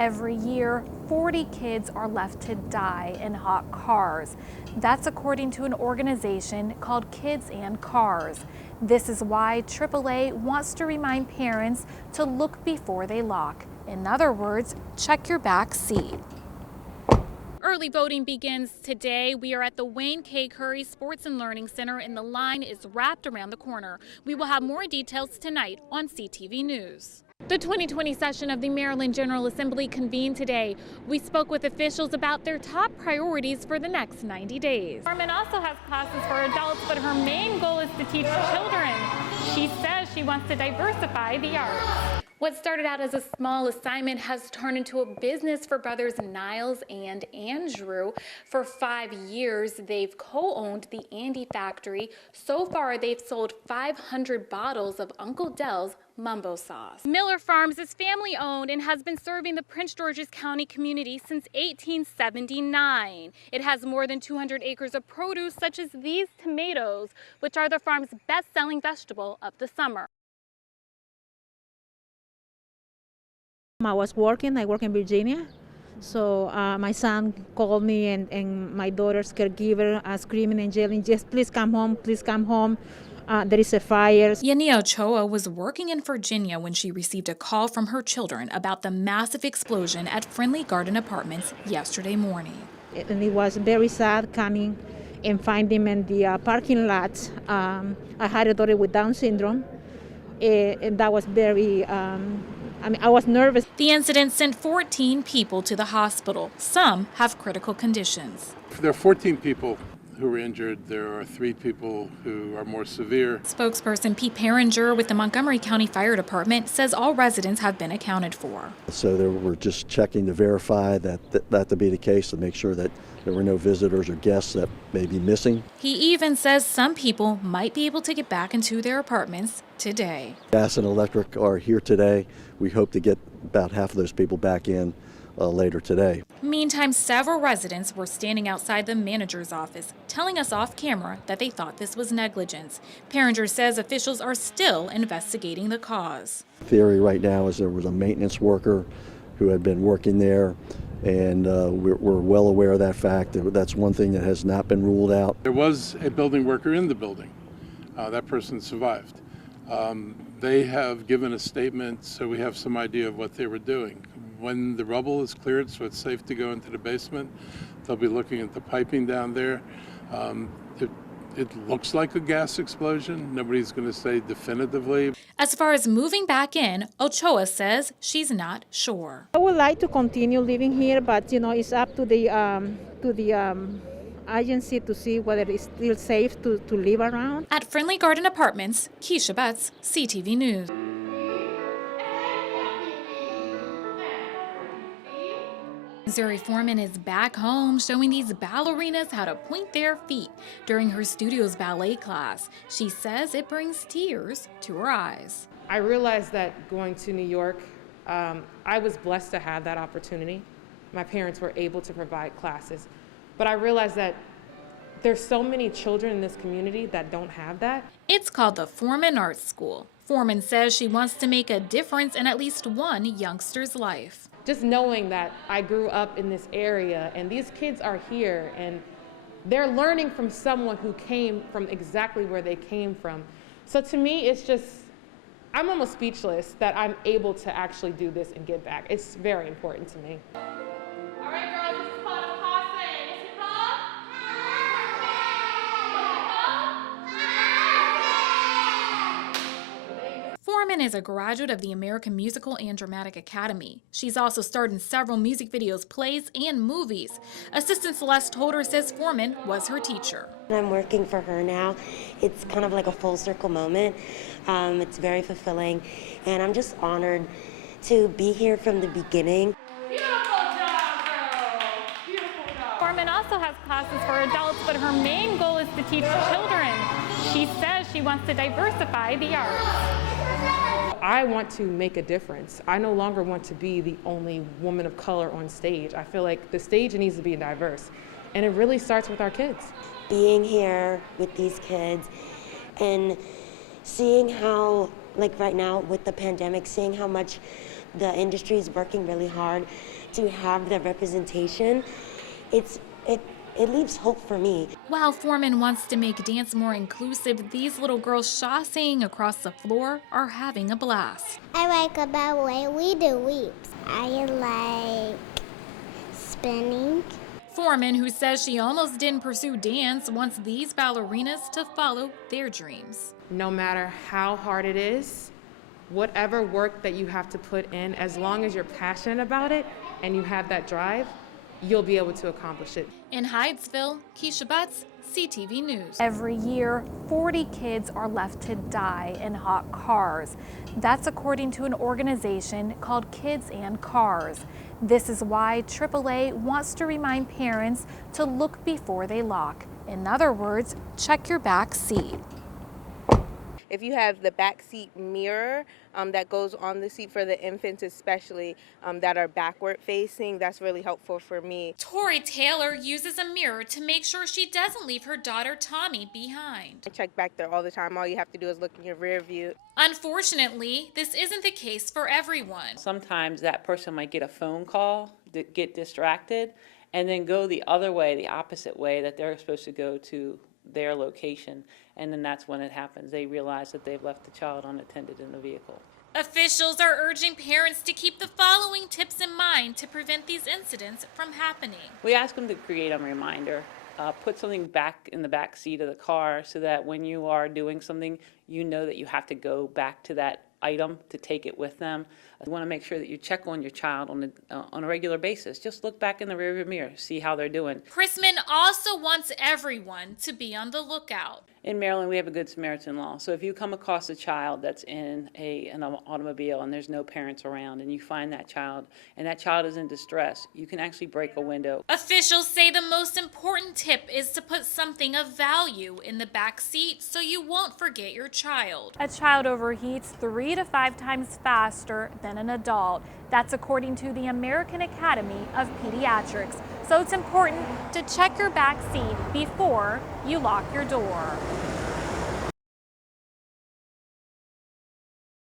Every year, 40 kids are left to die in hot cars. That's according to an organization called Kids and Cars. This is why AAA wants to remind parents to look before they lock. In other words, check your back seat. Early voting begins today. We are at the Wayne K. Curry Sports and Learning Center, and the line is wrapped around the corner. We will have more details tonight on CTV News. The 2020 session of the Maryland General Assembly convened today. We spoke with officials about their top priorities for the next 90 days. Carmen also has classes for adults, but her main goal is to teach children. She says she wants to diversify the arts. What started out as a small assignment has turned into a business for brothers Niles and Andrew. For 5 years, they've co-owned the Andy Factory. So far, they've sold 500 bottles of Uncle Del's Mumbo sauce. Miller Farms is family-owned and has been serving the Prince George's County community since 1879. It has more than 200 acres of produce, such as these tomatoes, which are the farm's best-selling vegetable of the summer. I was working, I work in Virginia, so my son called me and my daughter's caregiver screaming and yelling, just please come home, there is a fire. Yani Ochoa was working in Virginia when she received a call from her children about the massive explosion at Friendly Garden Apartments yesterday morning. And it was very sad coming and finding him in the parking lot. I had a daughter with Down syndrome, and that was very, I was nervous. The incident sent 14 people to the hospital. Some have critical conditions. There are 14 people who were injured. There are 3 people who are more severe. Spokesperson Pete Perringer with the Montgomery County Fire Department says all residents have been accounted for. So we're just checking to verify that to be the case, to make sure that there were no visitors or guests that may be missing. He even says some people might be able to get back into their apartments today. Gas and electric are here today. We hope to get about half of those people back in later today. Meantime, several residents were standing outside the manager's office, telling us off camera that they thought this was negligence. Perringer says officials are still investigating the cause. Theory right now is there was a maintenance worker who had been working there, and we're well aware of that fact. That's one thing that has not been ruled out. There was a building worker in the building. That person survived. They have given a statement, so we have some idea of what they were doing. When the rubble is cleared, so it's safe to go into the basement, they'll be looking at the piping down there. It looks like a gas explosion. Nobody's going to say definitively. As far as moving back in, Ochoa says she's not sure. I would like to continue living here, but it's up to the agency to see whether it's still safe to live around. At Friendly Garden Apartments, Keshia Butts, CTV News. Missouri Foreman is back home showing these ballerinas how to point their feet during her studio's ballet class. She says it brings tears to her eyes. I realized that going to New York, I was blessed to have that opportunity. My parents were able to provide classes, but I realized that there's so many children in this community that don't have that. It's called the Foreman Art School. Foreman says she wants to make a difference in at least one youngster's life. Just knowing that I grew up in this area and these kids are here and they're learning from someone who came from exactly where they came from. So to me, it's just, I'm almost speechless that I'm able to actually do this and give back. It's very important to me. All right, girls, this is called a possum. Is it called? Foreman is a graduate of the American Musical and Dramatic Academy. She's also starred in several music videos, plays, and movies. Assistant Celeste Holder says Foreman was her teacher. I'm working for her now. It's kind of like a full circle moment. It's very fulfilling, and I'm just honored to be here from the beginning. Beautiful job, girl. Beautiful job. Foreman also has classes for adults, but her main goal is to teach children. She says she wants to diversify the arts. I want to make a difference. I no longer want to be the only woman of color on stage. I feel like the stage needs to be diverse, and it really starts with our kids. Being here with these kids and seeing how like right now with the pandemic, seeing how much the industry is working really hard to have the representation, it leaves hope for me. While Foreman wants to make dance more inclusive, these little girls shawsing across the floor are having a blast. I like about way we do weeps. I like spinning. Foreman, who says she almost didn't pursue dance, wants these ballerinas to follow their dreams. No matter how hard it is, whatever work that you have to put in, as long as you're passionate about it and you have that drive, you'll be able to accomplish it. In Hydesville, Keshia Butts, KAET-TV News. Every year, 40 kids are left to die in hot cars. That's according to an organization called Kids and Cars. This is why AAA wants to remind parents to look before they lock. In other words, check your back seat. If you have the back seat mirror that goes on the seat for the infants especially that are backward facing, that's really helpful for me. Tori Taylor uses a mirror to make sure she doesn't leave her daughter Tommy behind. I check back there all the time. All you have to do is look in your rear view. Unfortunately, this isn't the case for everyone. Sometimes that person might get a phone call, get distracted, and then go the other way, the opposite way that they're supposed to go to their location, and then that's when it happens. They realize that they've left the child unattended in the vehicle. Officials are urging parents to keep the following tips in mind to prevent these incidents from happening. We ask them to create a reminder. Put something back in the back seat of the car so that when you are doing something, you know that you have to go back to that item to take it with them. You want to make sure that you check on your child on a regular basis. Just look back in the rearview mirror, see how they're doing. Chrisman also wants everyone to be on the lookout. In Maryland, we have a Good Samaritan law. So if you come across a child that's in an automobile and there's no parents around and you find that child and that child is in distress, you can actually break a window. Officials say the most important tip is to put something of value in the back seat so you won't forget your child. A child overheats 3 to 5 times faster than an adult. That's according to the American Academy of Pediatrics. So it's important to check your back seat before you lock your door.